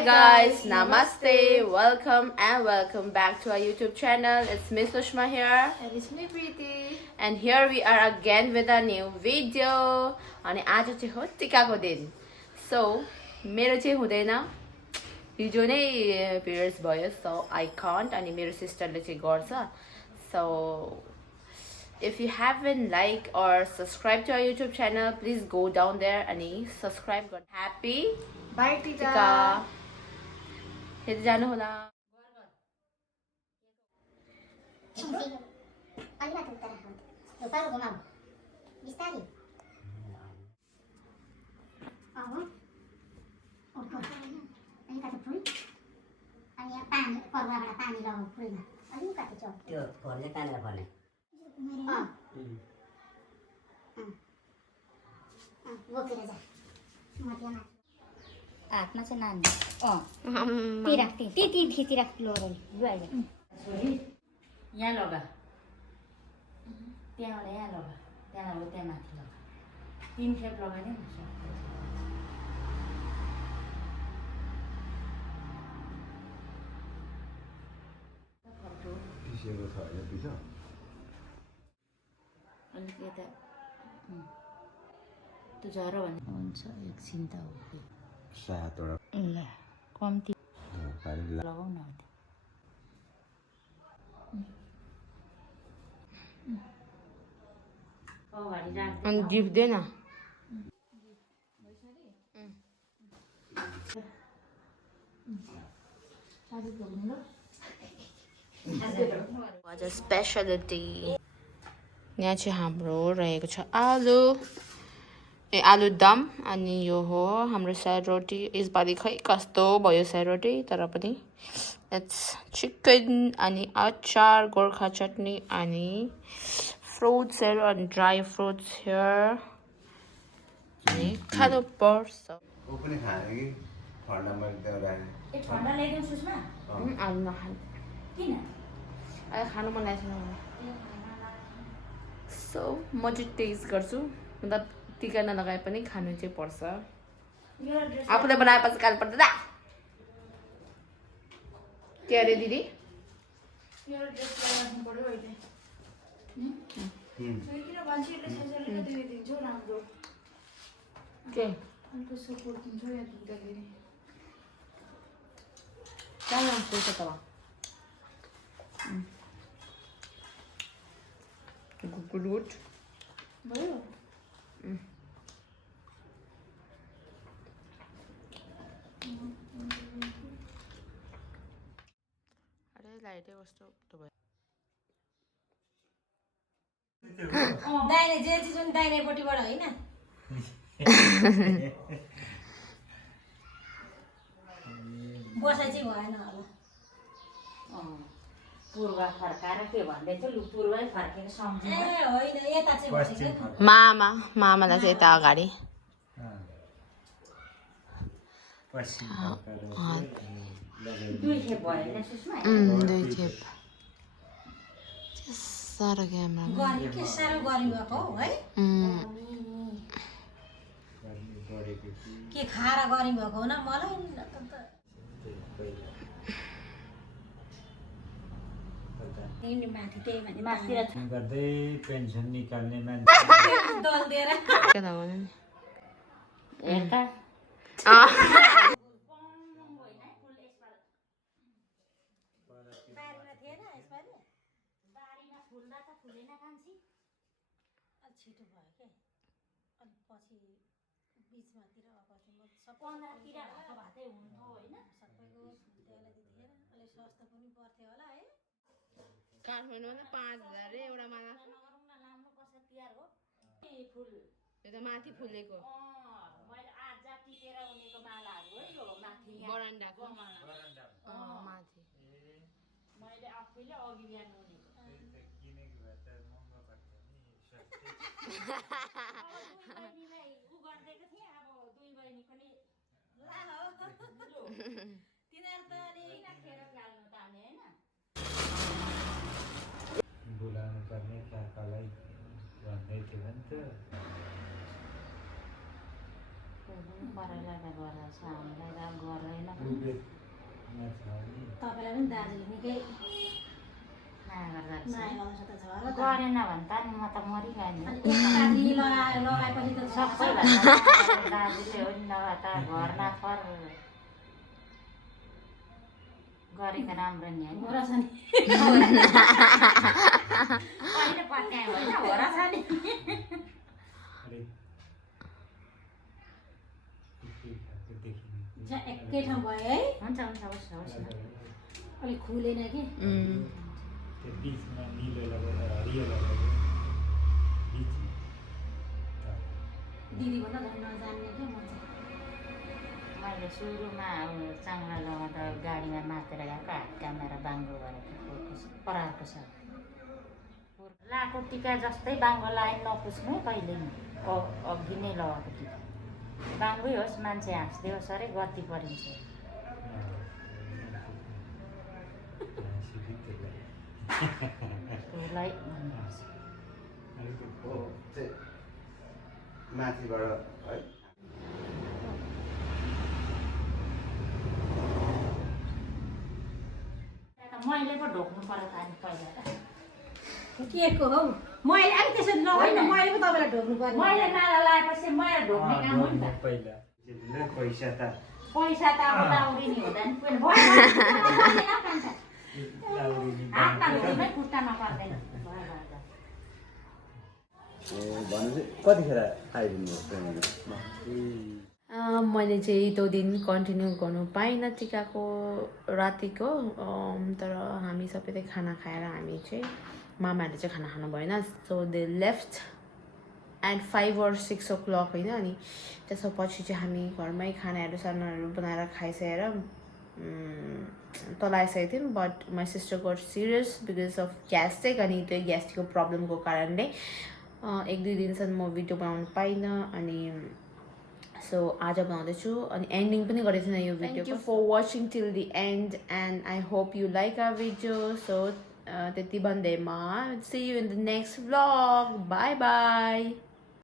Hi guys, namaste, welcome back to our YouTube channel. It's Miss Ushma here. And it's me, Preeti. And here we are again with a new video. अनि आज चाहिँ हो टिकाको दिन. So, मेरो चाहिँ हुँदैन. हिजो नै पिरियड्स भयो, so I can't. अनि मेरो सिस्टरले चाहिँ गर्छ. So, if you haven't liked or subscribed to our YouTube channel, please go down there and subscribe. Happy Bye, Tita. टिका. हेर्दै जानु होला. त्यो फोनले कहाँनिर पर्ने हातमा चाहिँ नानी ती राख ती राख लोरल यहाँ लगा त्यहाँबाट यहाँ लगा त्यहाँबाट त्यहाँ माथि लगा तीन खेप लगाइदिए अलिक यता त्यो झरो भने हुन्छ एकछिन त हो कि ल कम्ती लगाऊ न अनि गिफ्ट दे न. आज स्पेशलिटी यहाँ चाहिँ हाम्रो रहेको छ आलु दम अनि यो हो हाम्रो सेलरोटी. यसपालि खै कस्तो भयो सेलरोटी, तर पनि इट्स चिकन अनि अचार, गोर्खा चटनी अनि फ्रुट्सहरू अनि ड्राई फ्रुट्स हियर अनि खानु पर्छ. ठन्डा ल्याइदिउँ सुषमा आलु नखानु, किन अहिले खानु मन लागेको छैन. सो म चाहिँ टेस्ट गर्छु, मतलब टिका नलगाए पनि खानु चाहिँ पर्छ. आफूले बनाएपछि खानु पर्दैन. के अरे दिदी? के कहाँ जान्छ त गुड भयो? अरे लाइटै कस्तो भयो. दाहिने जे चिज पनि दाहिनेपट्टिबाट होइन बसाइ चाहिँ भएन होला पूर्व फर्काएर के भन्दैछ लु पूर्वै फर्केर सम्झिनु ए होइन यता चाहिँ भनेको मामालाई चाहिँ यता अगाडि. दुई खेप भयो होइन सुषमा दुई खेप साह्रो क्यामेरा. गरी के साह्रो गरी भएको हौ है के खाएर गरी भएको हो न मलाई माथि त्यही भने माथितिर गर्दै पेन्सन निकाल्ने मान्छे दल दिएर हेर्दा बारीमा थिएन यसपालि बारीमा फुल्दा त फुलेन कान्छी छिटो भयो के अनि पछि बिचमातिर पछि म सब 15तिर भएको भातै हुन्थ्यो होइन सबैको फुल्दैला दिदिखेर अलि सस्तो पनि पर्थ्यो होला है काठमाडौँमा 5,000 रे एउटा माला. नगरौँ न लाम्रो पर्छ तिहार हो फुल यो त माथि फुलेको मैले आज टिपेर उनेको मालाहरू हो यो माथि बरन्डाको गमला माथि. मैले आफैले अघि बिहान उनेको किनेको भए त महँगो पर्थ्यो नि दुई बहिनीलाई उ गरिदिएको थिएँ अब दुई बहिनी पनि ला हो तिनीहरु त अनि खेर गाल्नु ताने होइन बोलाउनु पर्ने काकालाई भन्दै थियो भने त पराइलाई गरेर छ हामीलाई त गर्दैन रुबेकमा छ नि तपाईँलाई पनि दाजुले निकै माया गर्दा माया गर्छ त छ र त गरेन भने त नि म त मरिगएँ नि अनि काँक्री लगाएपछि त सबैभन्दा दाजुले हो नि नभए त घर नफर गरेको राम्रो नि होइन हो र छ नि कहिले पत्याए होइन हो र छ नि अलिक खाएको देखिने जा, एकै ठाउँ भयो है हुन्छ हुन्छ होस् होस् न अलिक खुलेन कि त्यो बिचमा निलो लगाएर हरियो लगाएर बिचमा दिदी भन्दा झन् नजान्ने क्या म चाहिँ मैले सुरुमा अब चाङ्ला लगाउँदा गाडीमा मातेर गएको हात कामेर बाङ्गो गरेको पराएको छ लाएको टिका जस्तै बाङ्गो लाइन नपुस्नु कहिले नि अघि नै लगाएको टिका बाङ्गै होस् मान्छे हाँस्दै होस् अरे गति परिन्छ उसलाई माथिबाट है मैले पो ढोक्नु पर्यो त अनि पहिला त के को हौ मैले अलिक त्यसरी लगाएन मैले पो तपाईँलाई ढोक्नु पर्ने मैले माला लगाएपछि मैले ढोक्ने काम हो नि त पहिला पैसा त पैसा त अब लाउरी नि हुँदैन हातमा ढोक्नै खुट्टामा पर्दैन भनेपछि कतिखेर आइदिनु मैले चाहिँ त्यो दिन कन्टिन्यू गर्नु पाइनँ टिकाको रातिको तर हामी सबैले खाना खाएर हामी चाहिँ मामाहरूले चाहिँ खाना खानु भएन so they left at 5 or 6 o'clock होइन अनि त्यसपछि चाहिँ हामी घरमै खानाहरू सानाहरू बनाएर खाइसकेर तल आइसकेको थियौँ but my sister got serious because of gastric अनि त्यो ग्यास्ट्रिकको प्रब्लमको कारणले 1-2 दिनसम्म म भिडियो बनाउनु पाइनँ अनि सो आज बनाउँदैछु अनि एन्डिङ पनि गरेको थिएन यो video thank you for watching till the end and I hope you like our video so त्यति भन्दैमा see you in the next vlog bye by